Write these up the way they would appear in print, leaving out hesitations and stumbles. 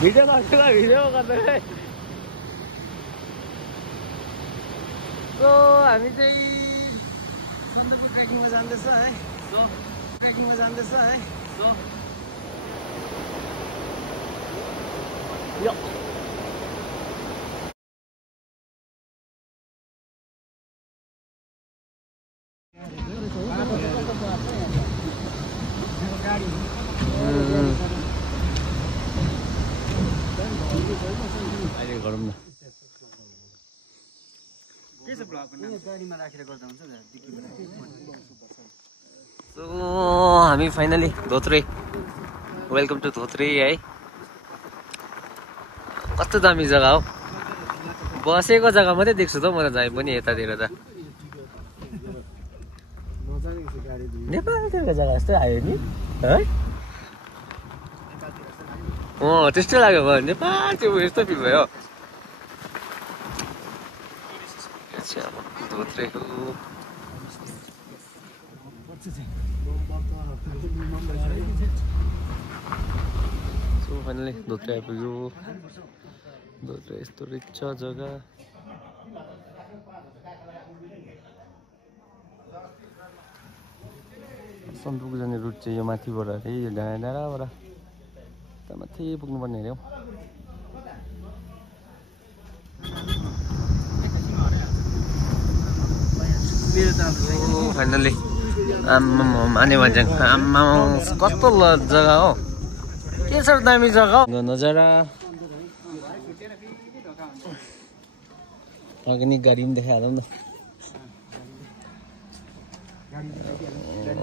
Video गर्दै हामी चाहिँ सन्दकपू ट्रेकिङमा जाँदैछ है ट्रेकिङमा जाँदैछ है यो अहिले गरौँ न सो हामी finally Dhotre welcome to Dhotre है कस्तो दामी जग्गा हो बसेको जग्गा मात्रै देख्छु त म त जाइ पनि यतातिर त नेपालतिरको जग्गा जस्तै आयो नि है त्यस्तै लाग्यो भयो नेपालतिर यस्तो फिल भयो धोत्रे हो सो फाइनली धोत्रे आइपुग्यो धोत्रे यस्तो रिच छ जग्गा सन्दकपू जाने रुट चाहिँ यो माथिबाट अरे यो डाँडाबाट त माथि पुग्नुपर्ने अरे हौ फाइनली आम्मा माने भन्छन् आम्मा कस्तो जग्गा हो के छ दामी जग्गा हो नजारा अर्ग्यानिक गाडी पनि देखाइहालौँ न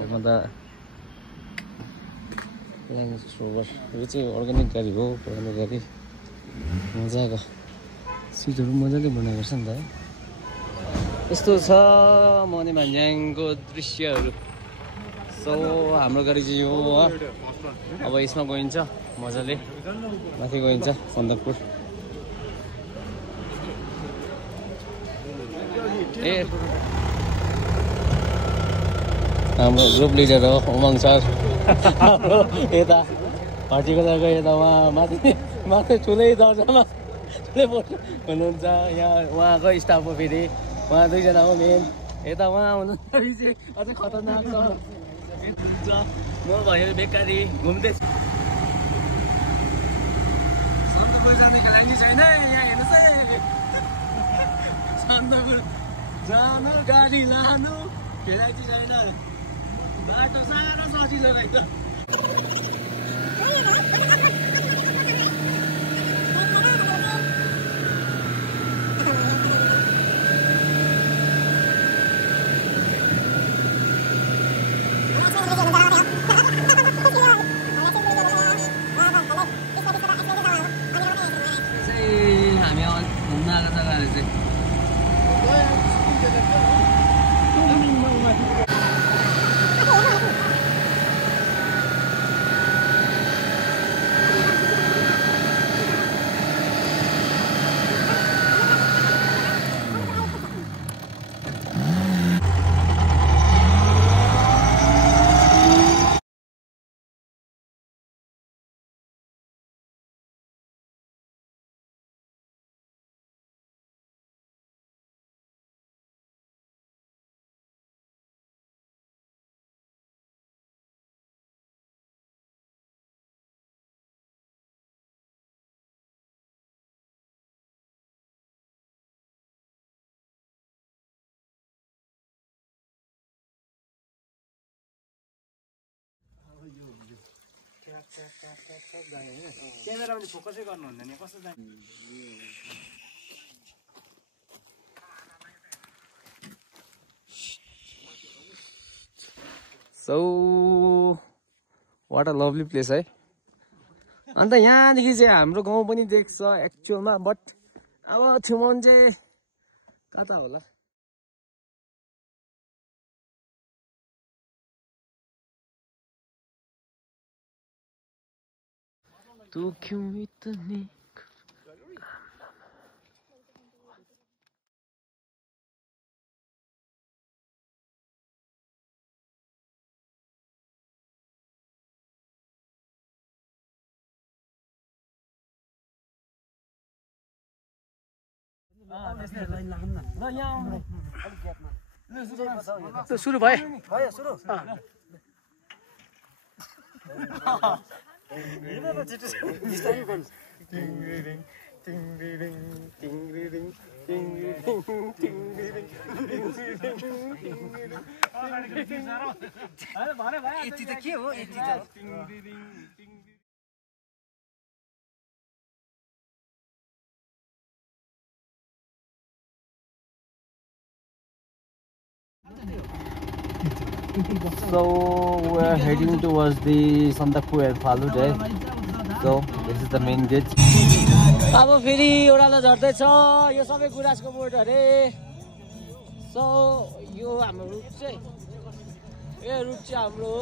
म त यो चाहिँ अर्ग्यानिक गाडी हो पुरानो गाडी मजाको सिटहरू मजाले बनाएको छ नि त है यस्तो छ मने भन्ज्याङको दृश्यहरू सो हाम्रो गाडी चाहिँ यो हो अब यसमा गइन्छ मजाले माथि गइन्छ सन्दकपुर ए हाम्रो ग्रुप लिडर हो उमङ सर यता हर्टीको जग्गा यता उहाँ माथि ठुलै दर्जामा ठुलै हुनुहुन्छ यहाँ उहाँको स्टाफ हो फेरि उहाँ दुईजना हो मेन यता उहाँ हुनुहुन्छ चाहिँ अझै खतरनाक छ म भयो बेकारी घुम्दैछु सन्दकपुर जानेको लागि छैन यहाँ हेर्नुहोस् है सन्दकपुर जानु गाडी लानु खेलाइची छैन बाटो साह्रो सजिलो रहेछ हामी घुम्न आएको जग्गाहरू चाहिँ क्यामेरा पनि फोकसै गर्नु हुँदैन कस्तो जाने so what a lovely place है अन्त यहाँदेखि चाहिँ हाम्रो गाउँ पनि देख्छ एक्चुअलमा बट अब छेउमा चाहिँ कता होला तू क्यों इतनी ल यहाँ आउनु सुरु भयो सुरु यति त के हो यति त So we're heading towards the Sandakpur and Falun. So this is the main gate. अब फेरि ओह्रालो झर्दैछ यो सबै गुराँसको बोट अरे सो यो हाम्रो रुट चाहिँ हाम्रो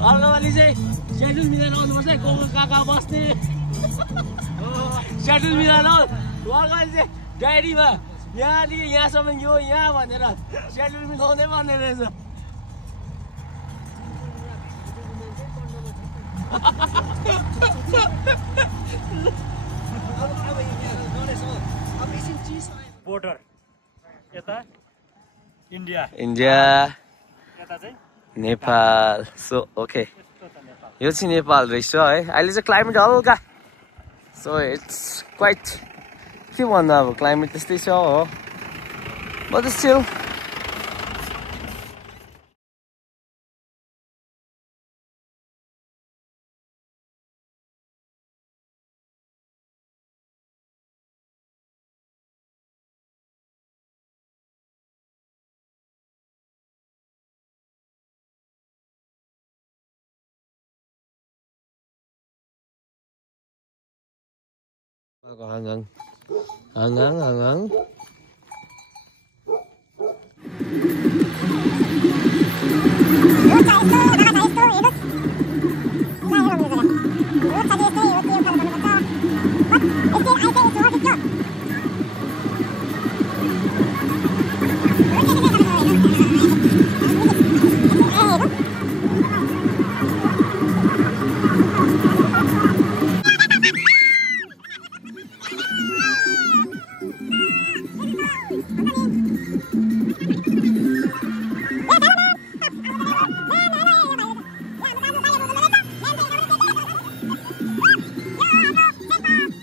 अर्कोपालि चाहिँ सेड्युल मिलाएर आउनुपर्छ है को कहाँ कहाँ बस्ने सेड्युल मिलाएर अर्कोपालि चाहिँ डायरीमा यहाँदेखि यहाँसम्म यो यहाँ भनेर सेड्युल मिलाउँदै पर्ने रहेछ border यता इन्डिया यता चाहिँ नेपाल सो ओके यो चाहिँ नेपाल रहेछ है अहिले चाहिँ क्लाइमेट हल्का सो इट्स क्वाइट के भन्नु अब क्लाइमेट त्यस्तै छ हो but still hanggang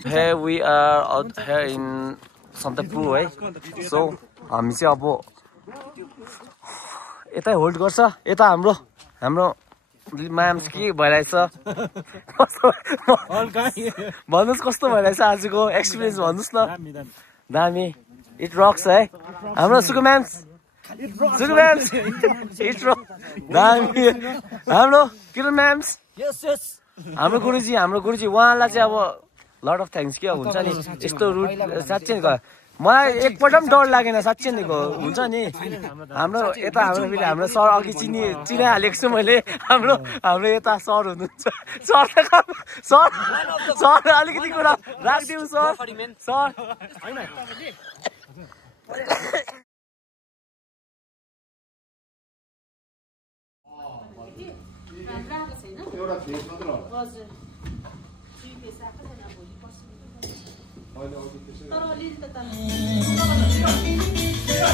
Here we are out here in Sandakpur है सो हामी चाहिँ अब यतै होल्ड गर्छ यता हाम्रो म्याम्स के भइरहेछ भन्नुहोस् कस्तो भइरहेछ आजको एक्सपिरियन्स भन्नुहोस् न दामी इट रक्स है हाम्रो सुकु म्याम्स इट रक दामी हाम्रो किरण म्याम्स हाम्रो गुरुजी उहाँलाई चाहिँ अब लट अफ थ्याङ्क्स के हुन्छ नि यस्तो रुट साँच्चै मलाई एकपल्ट पनि डर लागेन साँच्चै नै हुन्छ नि हाम्रो यता फेरि हाम्रो सर अघि चिनाइहालेको छु मैले हाम्रो यता सर हुनुहुन्छ सर अलिकति कुरा राखिदिउँ सर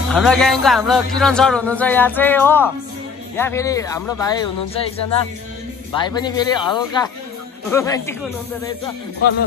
हाम्रो ग्याङको हाम्रो किरण सर हुनुहुन्छ यहाँ चाहिँ हो यहाँ फेरि हाम्रो भाइ हुनुहुन्छ एकजना भाइ पनि फेरि हल्का रोमान्टिक हुनुहुँदो रहेछ भन्नु